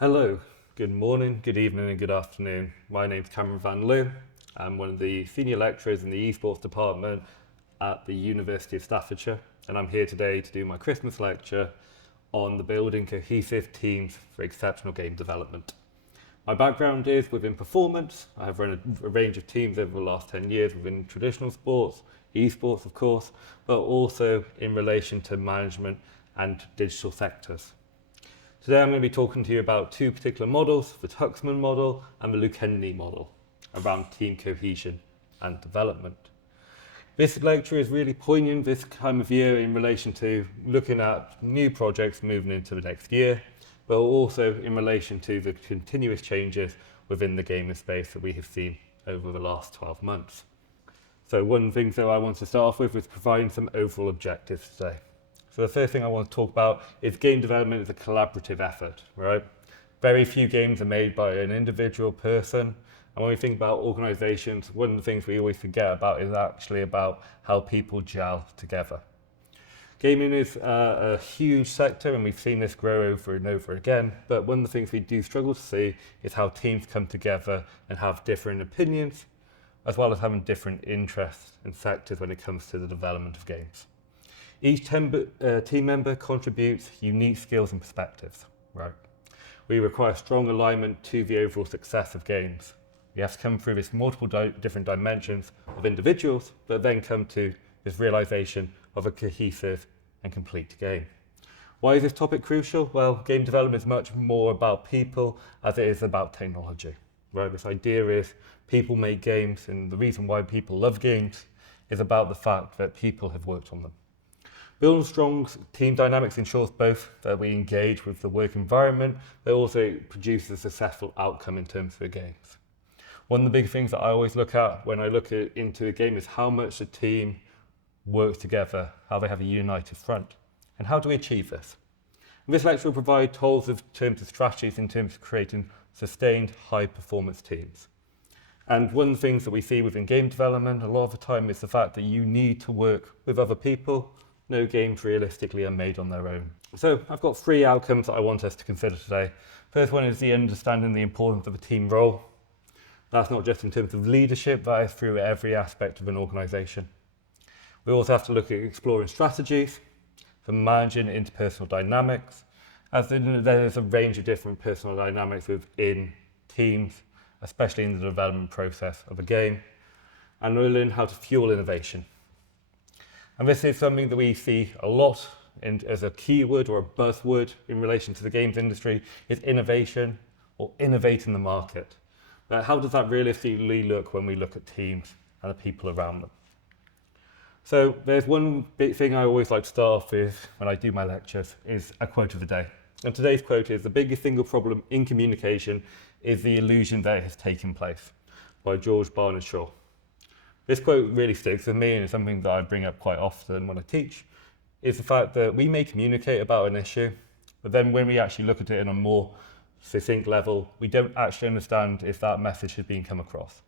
Hello, good morning, good evening and good afternoon. My name's Cameron Vanloo. I'm one of the senior lecturers in the Esports department at the University of Staffordshire, and I'm here today to do my Christmas lecture on the building cohesive teams for exceptional game development. My background is within performance. I have run a range of teams over the last 10 years within traditional sports, esports of course, but also in relation to management and digital sectors. Today I'm going to be talking to you about two particular models, the Tuxman model and the Luke-Kennedy model, around team cohesion and development. This lecture is really poignant this time of year in relation to looking at new projects moving into the next year, but also in relation to the continuous changes within the gaming space that we have seen over the last 12 months. So one of the things that I want to start off with is providing some overall objectives today. So the first thing I want to talk about is game development is a collaborative effort, right? Very few games are made by an individual person. And when we think about organizations, one of the things we always forget about is actually about how people gel together. Gaming is a huge sector and we've seen this grow over and over again, but one of the things we do struggle to see is how teams come together and have different opinions, as well as having different interests and sectors when it comes to the development of games. Each team member contributes unique skills and perspectives, right? We require strong alignment to the overall success of games. We have to come through this multiple different dimensions of individuals, but then come to this realization of a cohesive and complete game. Why is this topic crucial? Well, game development is much more about people as it is about technology, right? This idea is people make games, and the reason why people love games is about the fact that people have worked on them. Building strong team dynamics ensures both that we engage with the work environment, but also produces a successful outcome in terms of the games. One of the big things that I always look at when I look into a game is how much the team works together, how they have a united front, and how do we achieve this? And this lecture will provide tools in terms of strategies in terms of creating sustained high-performance teams. And one of the things that we see within game development a lot of the time is the fact that you need to work with other people. No games realistically are made on their own. So I've got three outcomes that I want us to consider today. First one is the understanding the importance of a team role. That's not just in terms of leadership, that is through every aspect of an organisation. We also have to look at exploring strategies for managing interpersonal dynamics, as there's a range of different personal dynamics within teams, especially in the development process of a game, and we'll learn how to fuel innovation. And this is something that we see a lot as a keyword or a buzzword in relation to the games industry, is innovation or innovating the market. But how does that realistically look when we look at teams and the people around them? So there's one big thing I always like to start off with when I do my lectures is a quote of the day. And today's quote is, "The biggest single problem in communication is the illusion that it has taken place," by George Barnard Shaw. This quote really sticks with me, and it's something that I bring up quite often when I teach, is the fact that we may communicate about an issue, but then when we actually look at it in a more succinct level, we don't actually understand if that message has been come across.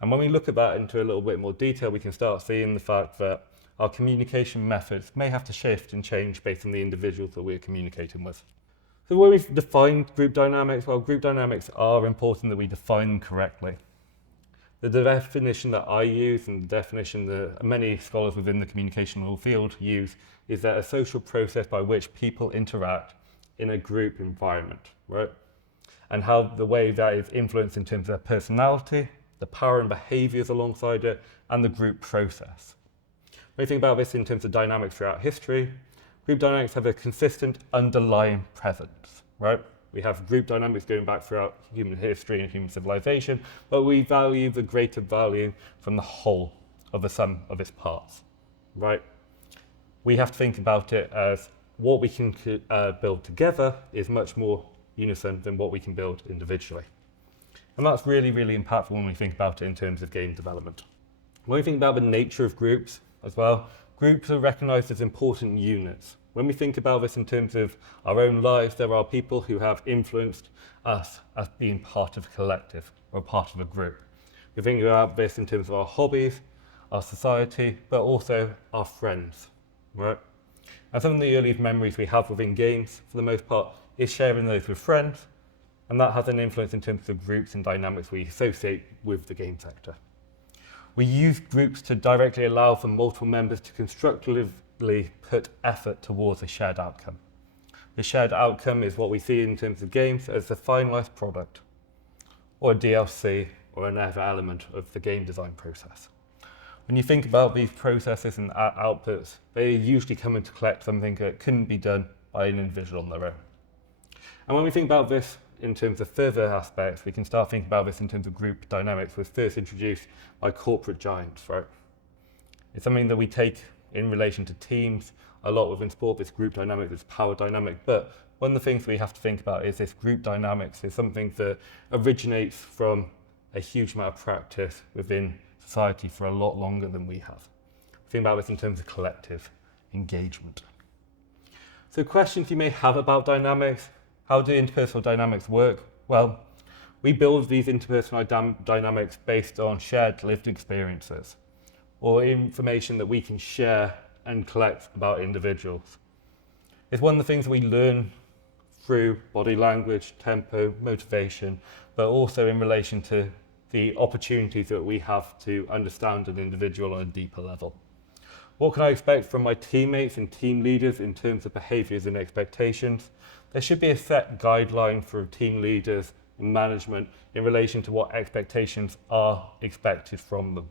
And when we look at that into a little bit more detail, we can start seeing the fact that our communication methods may have to shift and change based on the individuals that we're communicating with. So when we've defined group dynamics, well, group dynamics are important that we define them correctly. The definition that I use and the definition that many scholars within the communicational field use is that a social process by which people interact in a group environment, right? And how the way that is influenced in terms of their personality, the power and behaviours alongside it, and the group process. When you think about this in terms of dynamics throughout history, group dynamics have a consistent underlying presence, right? We have group dynamics going back throughout human history and human civilization, but we value the greater value from the whole of the sum of its parts, right? We have to think about it as what we can build together is much more unison than what we can build individually. And that's really, really impactful when we think about it in terms of game development. When we think about the nature of groups as well, groups are recognised as important units. When we think about this in terms of our own lives, there are people who have influenced us as being part of a collective or part of a group. We think about this in terms of our hobbies, our society, but also our friends, right? And some of the earliest memories we have within games, for the most part, is sharing those with friends, and that has an influence in terms of the groups and dynamics we associate with the game sector. We use groups to directly allow for multiple members to constructively put effort towards a shared outcome. The shared outcome is what we see in terms of games as the finalized product, or a DLC, or another element of the game design process. When you think about these processes and outputs, they usually come in to collect something that couldn't be done by an individual on their own. And when we think about this in terms of further aspects, we can start thinking about this in terms of group dynamics, was first introduced by corporate giants, right? It's something that we take in relation to teams a lot within sport, this group dynamic, this power dynamic, but one of the things we have to think about is this group dynamics is something that originates from a huge amount of practice within society for a lot longer than we have. Think about this in terms of collective engagement. So questions you may have about dynamics: how do interpersonal dynamics work? Well, we build these interpersonal dynamics based on shared lived experiences or information that we can share and collect about individuals. It's one of the things that we learn through body language, tempo, motivation, but also in relation to the opportunities that we have to understand an individual on a deeper level. What can I expect from my teammates and team leaders in terms of behaviours and expectations? There should be a set guideline for team leaders and management in relation to what expectations are expected from them.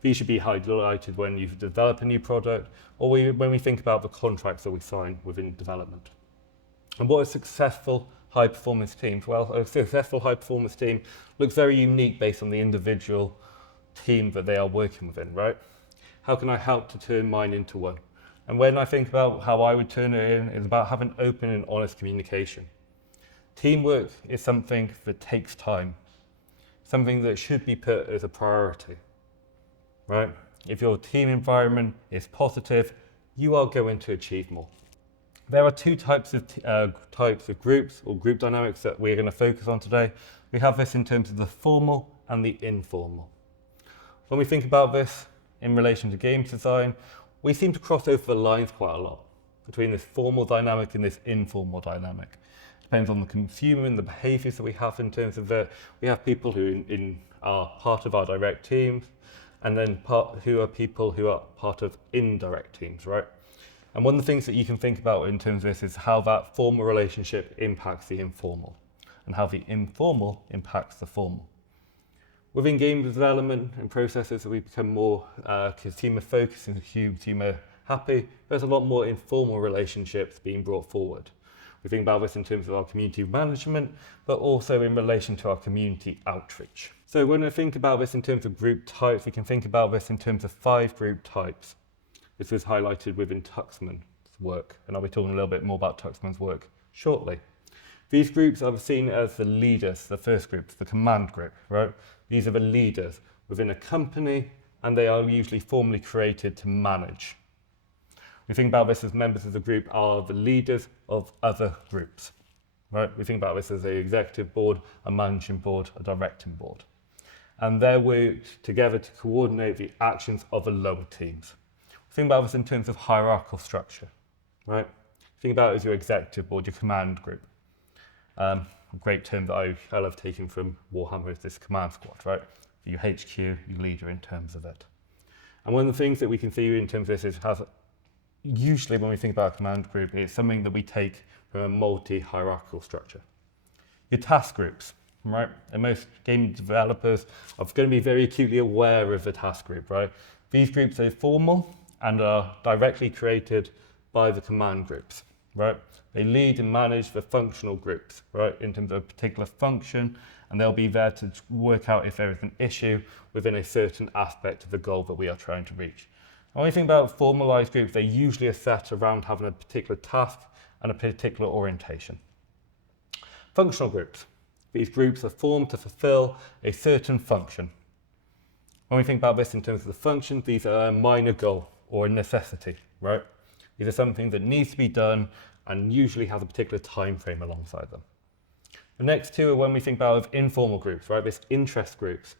These should be highlighted when you develop a new product or when we think about the contracts that we sign within development. And what is successful high-performance teams? Well, a successful high-performance team looks very unique based on the individual team that they are working within, right? How can I help to turn mine into one? And when I think about how I would turn it in, it's about having open and honest communication. Teamwork is something that takes time, something that should be put as a priority, right? If your team environment is positive, you are going to achieve more. There are two types of groups or group dynamics that we're going to focus on today. We have this in terms of the formal and the informal. When we think about this in relation to game design, we seem to cross over the lines quite a lot between this formal dynamic and this informal dynamic. It depends on the consumer and the behaviours that we have in terms of that. We have people who are part of our direct teams, and then who are people who are part of indirect teams, right? And one of the things that you can think about in terms of this is how that formal relationship impacts the informal, and how the informal impacts the formal. Within game development and processes, we become more consumer focused and consumer happy. There's a lot more informal relationships being brought forward. We think about this in terms of our community management, but also in relation to our community outreach. So when we think about this in terms of group types, we can think about this in terms of 5 group types. This is highlighted within Tuxman's work, and I'll be talking a little bit more about Tuxman's work shortly. These groups are seen as the leaders, the first group, the command group, right? These are the leaders within a company, and they are usually formally created to manage. We think about this as members of the group are the leaders of other groups, right? We think about this as an executive board, a managing board, a directing board. And they work together to coordinate the actions of the lower teams. We think about this in terms of hierarchical structure, right? Think about it as your executive board, your command group. A great term that I love taking from Warhammer is this command squad, right? Your HQ, your leader in terms of it. And one of the things that we can see in terms of this is how usually when we think about a command group, it's something that we take from a multi-hierarchical structure. Your task groups, right? And most game developers are going to be very acutely aware of the task group, right? These groups are formal and are directly created by the command groups, right? They lead and manage the functional groups, right, in terms of a particular function, and they'll be there to work out if there is an issue within a certain aspect of the goal that we are trying to reach. And when we think about formalized groups, they usually are set around having a particular task and a particular orientation. Functional groups. These groups are formed to fulfill a certain function. When we think about this in terms of the function, these are a minor goal or a necessity, right? These are something that needs to be done and usually has a particular time frame alongside them. The next two are when we think about informal groups, right? This interest groups.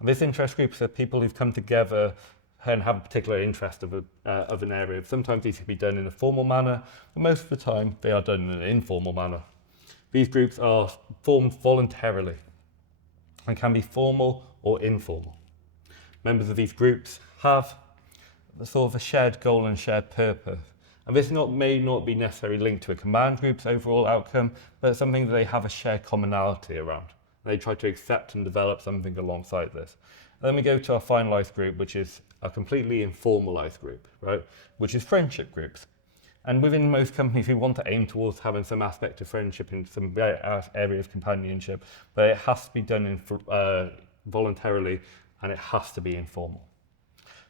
And this interest groups are people who've come together and have a particular interest of an area. Sometimes these can be done in a formal manner, but most of the time they are done in an informal manner. These groups are formed voluntarily and can be formal or informal. Members of these groups have sort of a shared goal and shared purpose. And this may not be necessarily linked to a command group's overall outcome, but it's something that they have a shared commonality around. They try to accept and develop something alongside this. And then we go to our finalized group, which is a completely informalized group, right? Which is friendship groups. And within most companies, we want to aim towards having some aspect of friendship and some area of companionship, but it has to be done voluntarily, and it has to be informal.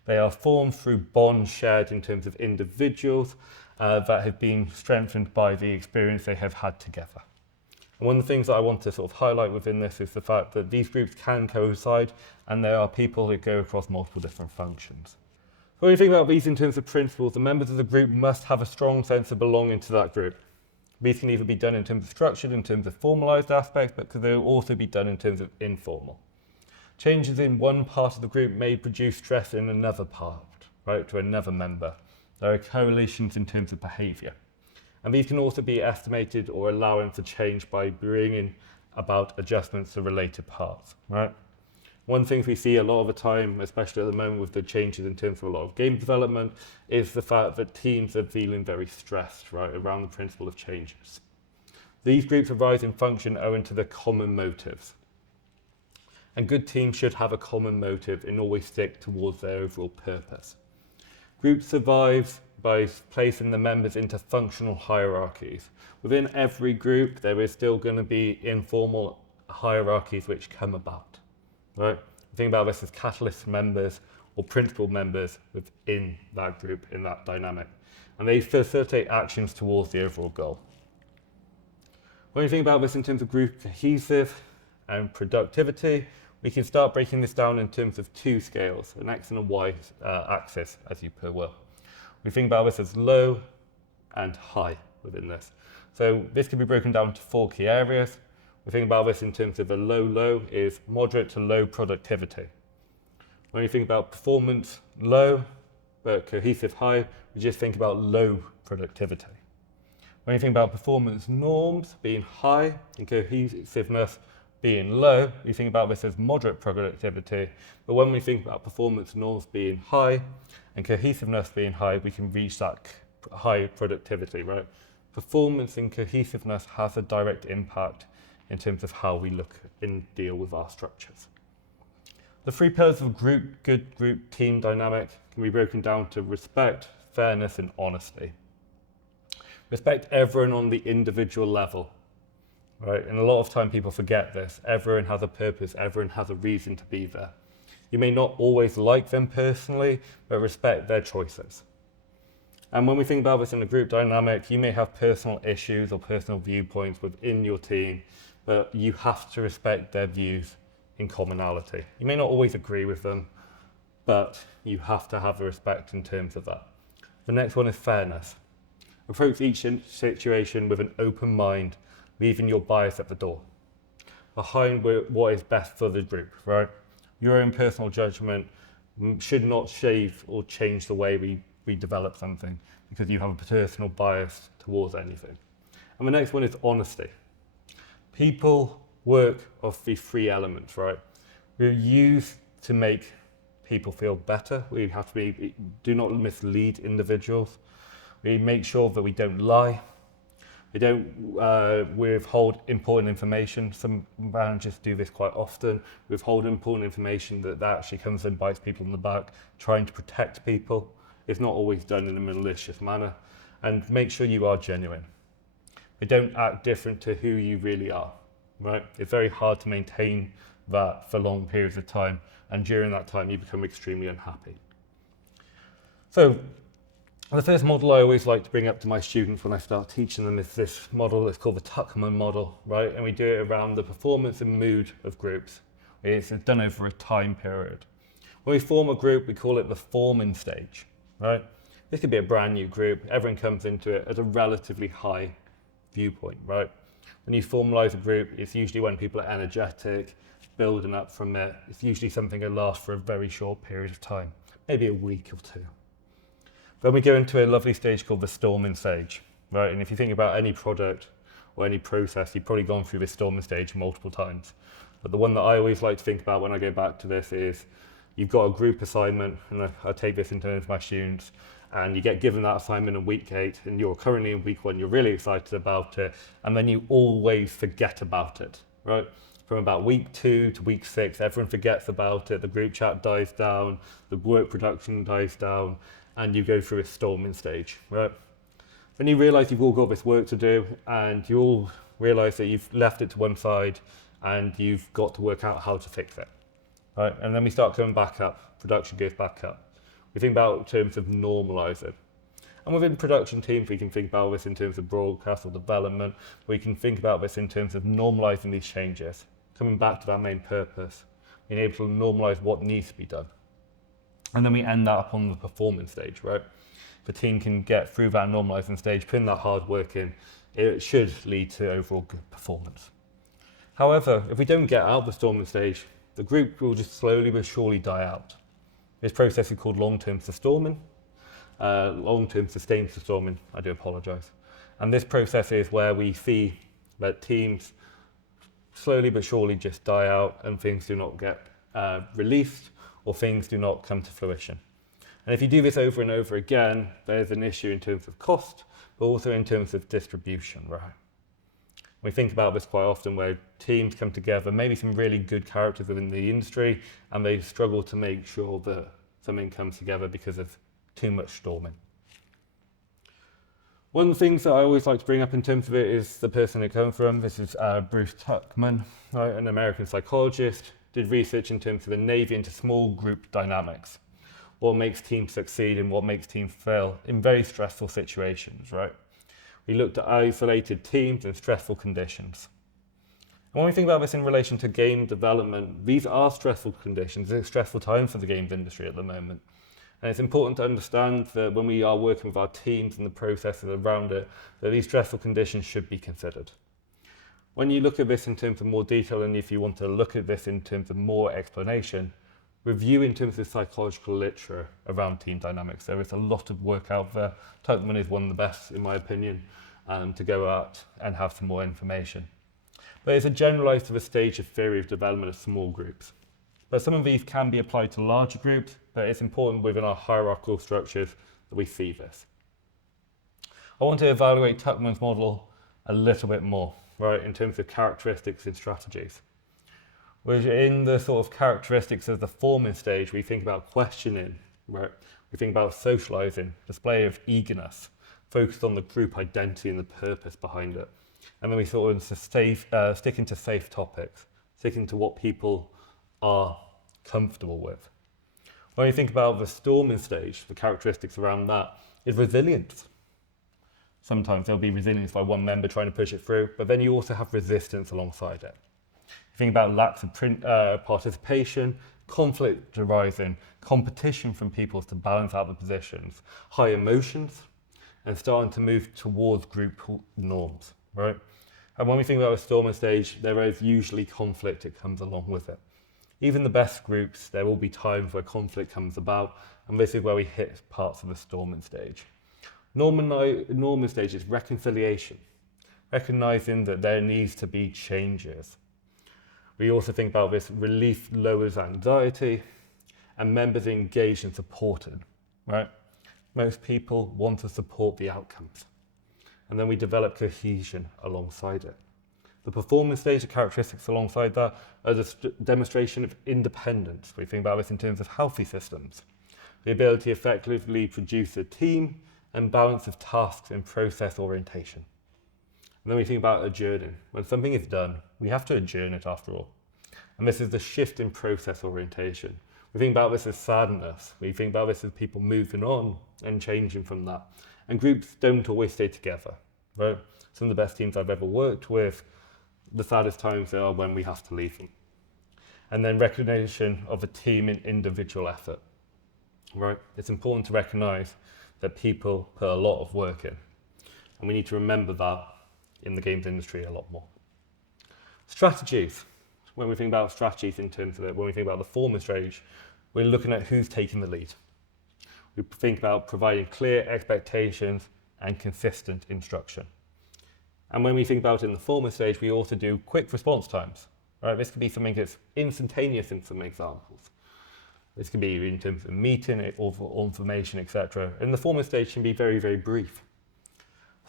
They are formed through bonds shared in terms of individuals that have been strengthened by the experience they have had together. And one of the things that I want to sort of highlight within this is the fact that these groups can coincide, and there are people who go across multiple different functions. When you think about these in terms of principles, the members of the group must have a strong sense of belonging to that group. These can either be done in terms of structured, in terms of formalised aspects, but they will also be done in terms of informal. Changes in one part of the group may produce stress in another part, right, to another member. There are correlations in terms of behaviour. And these can also be estimated or allowing for change by bringing about adjustments to related parts, right? One thing we see a lot of the time, especially at the moment with the changes in terms of a lot of game development, is the fact that teams are feeling very stressed, right, around the principle of changes. These groups arise in function owing to the common motives. And good teams should have a common motive and always stick towards their overall purpose. Groups survive by placing the members into functional hierarchies. Within every group, there is still going to be informal hierarchies which come about. Right? Think about this as catalyst members or principal members within that group, in that dynamic. And they facilitate actions towards the overall goal. When you think about this in terms of group cohesive and productivity, we can start breaking this down in terms of two scales, an X and a Y axis, as you per will. We think about this as low and high within this. So this can be broken down to 4 key areas. We think about this in terms of a low is moderate to low productivity. When you think about performance low, but cohesive high, we just think about low productivity. When you think about performance norms being high and cohesiveness being low, we think about this as moderate productivity. But when we think about performance norms being high and cohesiveness being high, we can reach that high productivity, right? Performance and cohesiveness has a direct impact in terms of how we look and deal with our structures. The 3 pillars of good group team dynamic can be broken down to respect, fairness, and honesty. Respect everyone on the individual level, right? And a lot of time people forget this. Everyone has a purpose, everyone has a reason to be there. You may not always like them personally, but respect their choices. And when we think about this in a group dynamic, you may have personal issues or personal viewpoints within your team, but you have to respect their views in commonality. You may not always agree with them, but you have to have a respect in terms of that. The next one is fairness. Approach each situation with an open mind, leaving your bias at the door, behind what is best for the group, right? Your own personal judgment should not shave or change the way we develop something because you have a personal bias towards anything. And the next one is honesty. People work off these 3 elements, right? We're used to make people feel better. We have to do not mislead individuals. We make sure that we don't lie. We don't withhold important information. Some managers do this quite often. Withhold important information that actually comes and bites people in the back, trying to protect people. It's not always done in a malicious manner. And make sure you are genuine. They don't act different to who you really are, right? It's very hard to maintain that for long periods of time. And during that time, you become extremely unhappy. So, the first model I always like to bring up to my students when I start teaching them is this model. It's called the Tuckman model, right? And we do it around the performance and mood of groups. It's done over a time period. When we form a group, we call it the forming stage, right? This could be a brand new group. Everyone comes into it at a relatively high viewpoint, right? When you formalize a group, it's usually when people are energetic, building up from it. It's usually something that lasts for a very short period of time, maybe a week or 2. Then we go into a lovely stage called the storming stage, right? And if you think about any product or any process, you've probably gone through this storming stage multiple times. But the one that I always like to think about when I go back to this is you've got a group assignment, and I take this in terms of my students, and you get given that assignment in week 8, and you're currently in week 1, you're really excited about it, and then you always forget about it, right? From about week 2 to week 6, everyone forgets about it, the group chat dies down, the work production dies down, and you go through a storming stage, right? Then you realise you've all got this work to do, and you all realise that you've left it to one side, and you've got to work out how to fix it, right? And then we start coming back up, production goes back up. We think about in terms of normalising. And within production teams, we can think about this in terms of broadcast or development. We can think about this in terms of normalising these changes, coming back to that main purpose, being able to normalise what needs to be done. And then we end that up on the performance stage, right? If a team can get through that normalising stage, putting that hard work in, it should lead to overall good performance. However, if we don't get out the storming stage, the group will just slowly but surely die out. This process is called long-term sustained storming, I do apologise. And this process is where we see that teams slowly but surely just die out and things do not get released or things do not come to fruition. And if you do this over and over again, there's an issue in terms of cost, but also in terms of distribution, right? We think about this quite often where teams come together, maybe some really good characters within the industry, and they struggle to make sure that something comes together because of too much storming. One of the things that I always like to bring up in terms of it is the person it comes from. This is Bruce Tuckman, right, an American psychologist, did research in terms of the Navy into small group dynamics. What makes teams succeed and what makes teams fail in very stressful situations, right? We looked at isolated teams and stressful conditions. And when we think about this in relation to game development, these are stressful conditions. It's a stressful time for the games industry at the moment. And it's important to understand that when we are working with our teams and the processes around it, that these stressful conditions should be considered. When you look at this in terms of more detail, and if you want to look at this in terms of more explanation, review in terms of psychological literature around team dynamics. There is a lot of work out there. Tuckman is one of the best, in my opinion, to go out and have some more information. But it's a generalised to the stage of theory of development of small groups. But some of these can be applied to larger groups, but it's important within our hierarchical structures that we see this. I want to evaluate Tuckman's model a little bit more, right, in terms of characteristics and strategies. Which in the sort of characteristics of the forming stage, we think about questioning, right? We think about socializing, display of eagerness, focused on the group identity and the purpose behind it. And then we sort of sticking to safe topics, sticking to what people are comfortable with. When you think about the storming stage, the characteristics around that is resilience. Sometimes there'll be resilience by one member trying to push it through, but then you also have resistance alongside it. You think about lacks of participation, conflict arising, competition from people to balance out the positions, high emotions, and starting to move towards group norms, right? And when we think about a storming stage, there is usually conflict that comes along with it. Even the best groups, there will be times where conflict comes about, and this is where we hit parts of the storming stage. Norming stage is reconciliation, recognizing that there needs to be changes. We also think about this relief lowers anxiety and members engaged and supported, right? Most people want to support the outcomes. And then we develop cohesion alongside it. The performance stage, the characteristics alongside that are the demonstration of independence. We think about this in terms of healthy systems. The ability to effectively produce a team and balance of tasks and process orientation. And then we think about adjourning. When something is done, we have to adjourn it after all. And this is the shift in process orientation. We think about this as sadness. We think about this as people moving on and changing from that. And groups don't always stay together, right? Some of the best teams I've ever worked with, the saddest times are when we have to leave them. And then recognition of a team in individual effort, right? It's important to recognize that people put a lot of work in. And we need to remember that in the games industry a lot more. Strategies. When we think about strategies in terms of it, when we think about the forming stage, we're looking at who's taking the lead. We think about providing clear expectations and consistent instruction. And when we think about it in the former stage, we also do quick response times. Right? This could be something that's instantaneous in some examples. This could be in terms of meeting or for information, etc. And the former stage can be very, very brief.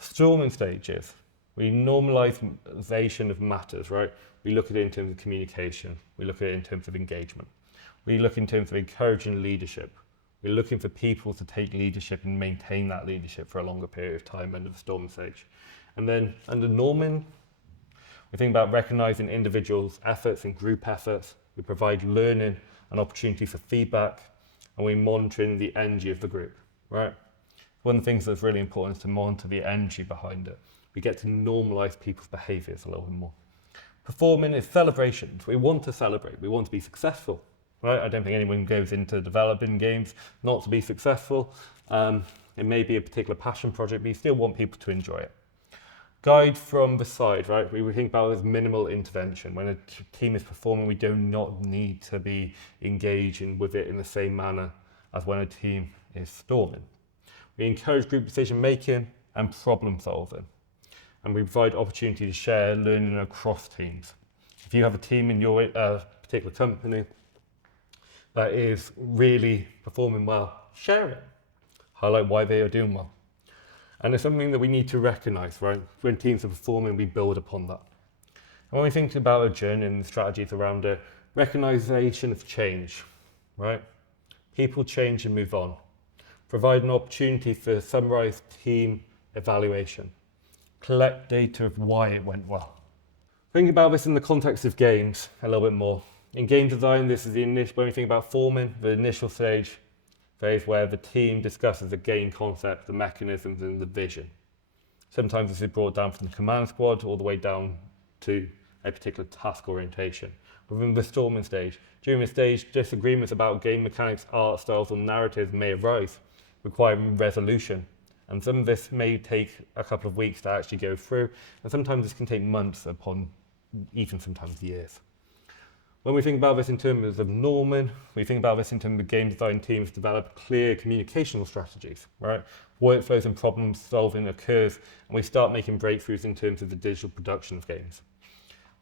Storming stages, we normalization of matters, right? We look at it in terms of communication. We look at it in terms of engagement. We look in terms of encouraging leadership. We're looking for people to take leadership and maintain that leadership for a longer period of time under the storming stage. And then under norming, we think about recognizing individuals' efforts and group efforts. We provide learning and opportunity for feedback, and we're monitoring the energy of the group, right? One of the things that's really important is to monitor the energy behind it. We get to normalize people's behaviors a little bit more. Performing is celebrations. We want to celebrate. We want to be successful, right? I don't think anyone goes into developing games not to be successful. It may be a particular passion project, but you still want people to enjoy it. Guide from the side, right? We think about it as minimal intervention. When a team is performing, we do not need to be engaging with it in the same manner as when a team is storming. We encourage group decision making and problem solving. And we provide opportunity to share learning across teams. If you have a team in your particular company that is really performing well, share it. Highlight why they are doing well. And it's something that we need to recognize, right? When teams are performing, we build upon that. And when we think about a journey and the strategies around it, recognition of change, right? People change and move on. Provide an opportunity for summarized team evaluation. Collect data of why it went well. Think about this in the context of games a little bit more. In game design, this is the initial, when we think about forming, the initial stage, phase where the team discusses the game concept, the mechanisms and the vision. Sometimes this is brought down from the command squad all the way down to a particular task orientation. Within the storming stage, during this stage, disagreements about game mechanics, art styles or narratives may arise, requiring resolution. And some of this may take a couple of weeks to actually go through, and sometimes this can take months upon even sometimes years. When we think about this in terms of norming, we think about this in terms of game design teams develop clear communicational strategies, right? Workflows and problem solving occurs, and we start making breakthroughs in terms of the digital production of games.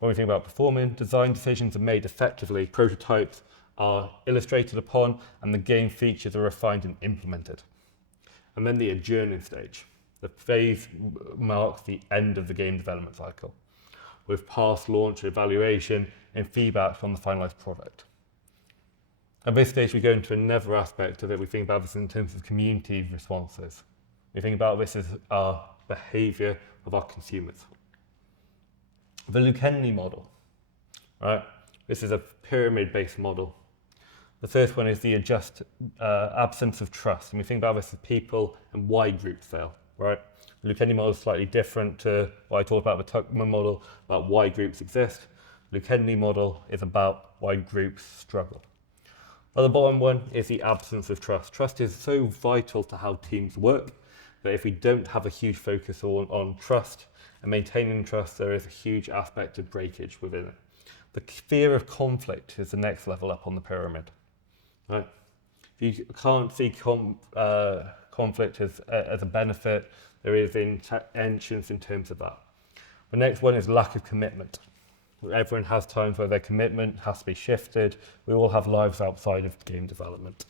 When we think about performing, design decisions are made effectively, prototypes are illustrated upon, and the game features are refined and implemented. And then the adjourning stage. The phase marks the end of the game development cycle, with past launch, evaluation, and feedback from the finalized product. At this stage, we go into another aspect of it. We think about this in terms of community responses. We think about this as our behavior of our consumers. The Lukenny model, right? This is a pyramid-based model. The first one is the absence of trust. And we think about this as people and why groups fail, right? The Lukenny model is slightly different to what I talked about the Tuckman model, about why groups exist. The Lukenny model is about why groups struggle. Well, the bottom one is the absence of trust. Trust is so vital to how teams work that if we don't have a huge focus on trust and maintaining trust, there is a huge aspect of breakage within it. The fear of conflict is the next level up on the pyramid. Right? If you can't see conflict as a benefit, there is intentions in terms of that. The next one is lack of commitment. Everyone has times where their commitment has to be shifted. We all have lives outside of game development.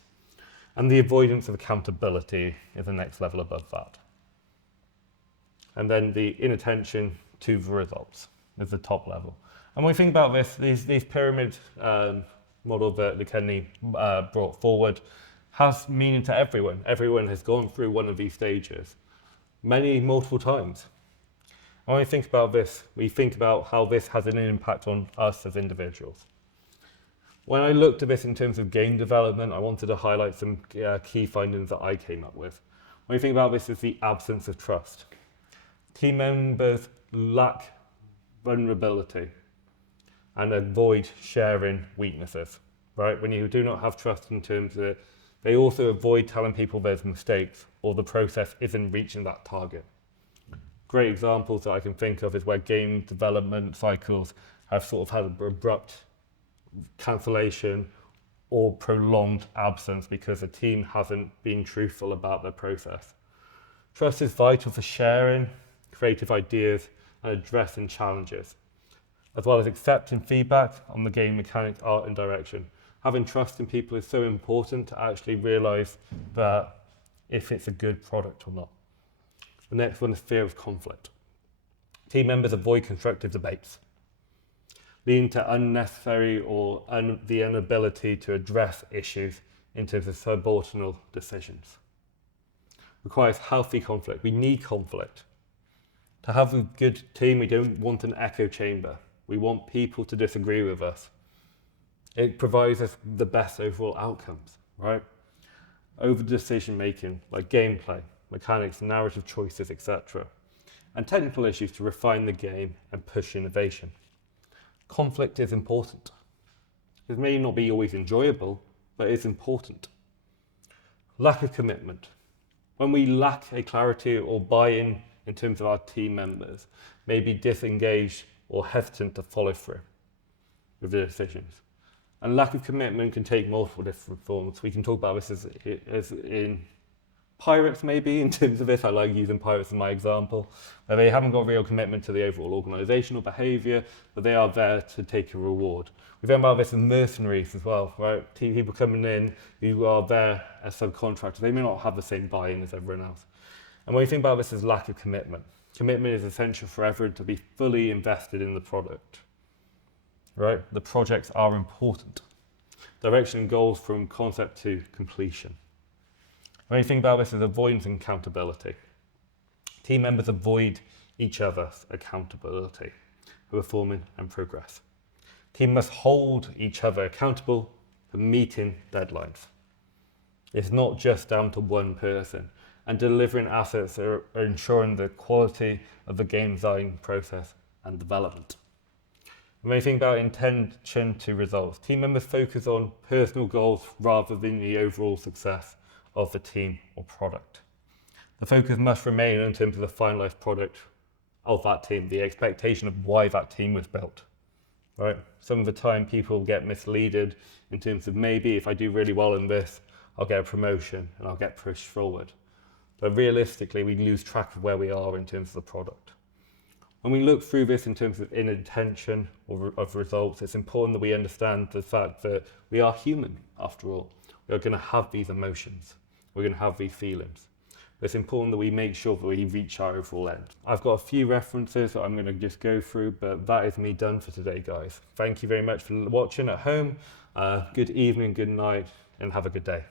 And the avoidance of accountability is the next level above that. And then the inattention to the results is the top level. And when we think about this, these pyramid model that Lukenny brought forward has meaning to everyone. Everyone has gone through one of these stages, multiple times. When we think about this, we think about how this has an impact on us as individuals. When I looked at this in terms of game development, I wanted to highlight some key findings that I came up with. When we think about this, is the absence of trust. Team members lack vulnerability and avoid sharing weaknesses, right? When you do not have trust in terms of it, they also avoid telling people there's mistakes or the process isn't reaching that target. Great examples that I can think of is where game development cycles have sort of had an abrupt cancellation or prolonged absence because the team hasn't been truthful about their process. Trust is vital for sharing creative ideas and addressing challenges, as well as accepting feedback on the game mechanics, art and direction. Having trust in people is so important to actually realise that if it's a good product or not. The next one is fear of conflict. Team members avoid constructive debates, leading to unnecessary or the inability to address issues in terms of subordinate decisions. Requires healthy conflict. We need conflict. To have a good team, we don't want an echo chamber. We want people to disagree with us. It provides us the best overall outcomes, right? Over decision making, like gameplay, mechanics, narrative choices, etc. And technical issues to refine the game and push innovation. Conflict is important. It may not be always enjoyable, but it's important. Lack of commitment. When we lack a clarity or buy-in in terms of our team members, may be disengaged or hesitant to follow through with the decisions. And lack of commitment can take multiple different forms. We can talk about this as in pirates maybe, in terms of this. I like using pirates as my example, where they haven't got real commitment to the overall organisational behaviour, but they are there to take a reward. We think about this as mercenaries as well, right? People coming in who are there as subcontractors, they may not have the same buy-in as everyone else. And when you think about this as lack of commitment, commitment is essential for everyone to be fully invested in the product, right? The projects are important. Direction and goals from concept to completion. When you think about this as avoidance and accountability, team members avoid each other's accountability for performing and progress. Team must hold each other accountable for meeting deadlines. It's not just down to one person, and delivering assets are ensuring the quality of the game design process and development. When you think about intention to results, team members focus on personal goals rather than the overall success of the team or product. The focus must remain in terms of the finalized product of that team, the expectation of why that team was built, right? Some of the time people get misleaded in terms of maybe if I do really well in this, I'll get a promotion and I'll get pushed forward. But realistically, we lose track of where we are in terms of the product. When we look through this in terms of intention or of results, it's important that we understand the fact that we are human after all. We are going to have these emotions. We're going to have these feelings. But it's important that we make sure that we reach our overall end. I've got a few references that I'm going to just go through, but that is me done for today, guys. Thank you very much for watching at home. Good evening, good night, and have a good day.